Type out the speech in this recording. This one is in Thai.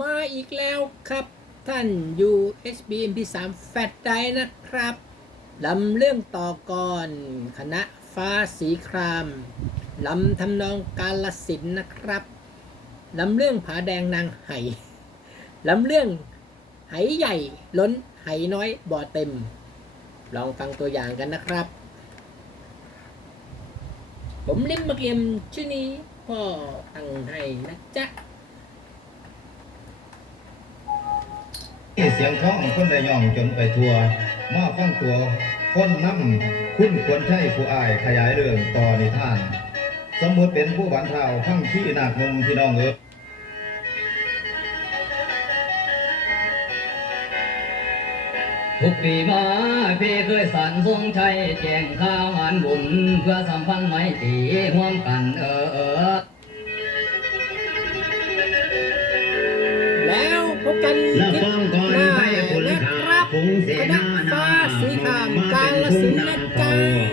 มาอีกแล้วครับท่าน USB MP3 แฟตไดนะครับลำเรื่องต่อก่อนคณะฟ้าสีครามลำทำนองกาลสินนะครับลำเรื่องผาแดงนางไห่ลำเรื่องไหใหญ่ล้นไหน้อยบ่อเต็ม ลองฟังตัวอย่างกันนะครับ ผมเล่มมาเกมชื่อนี้พ่อตั้งให้นะจ๊ะ เสียงท้องคนระยองจนไปทัวมาฟังตัวคนนำคุณควรใช้ผู้อายขยายเรื่องต่อนิทาน สมมติเป็นผู้บันเทาฟังขี้นาคนมพี่น้องเอ๋ยทุกปีมาพี่เคยสันทรงชัยแจ้งข่าวงานบุญ เพื่อสัมพันธ์ไมตรีร่วมกันเออเออแล้วพบกันแล้วคลิปฟ้องก่ อนห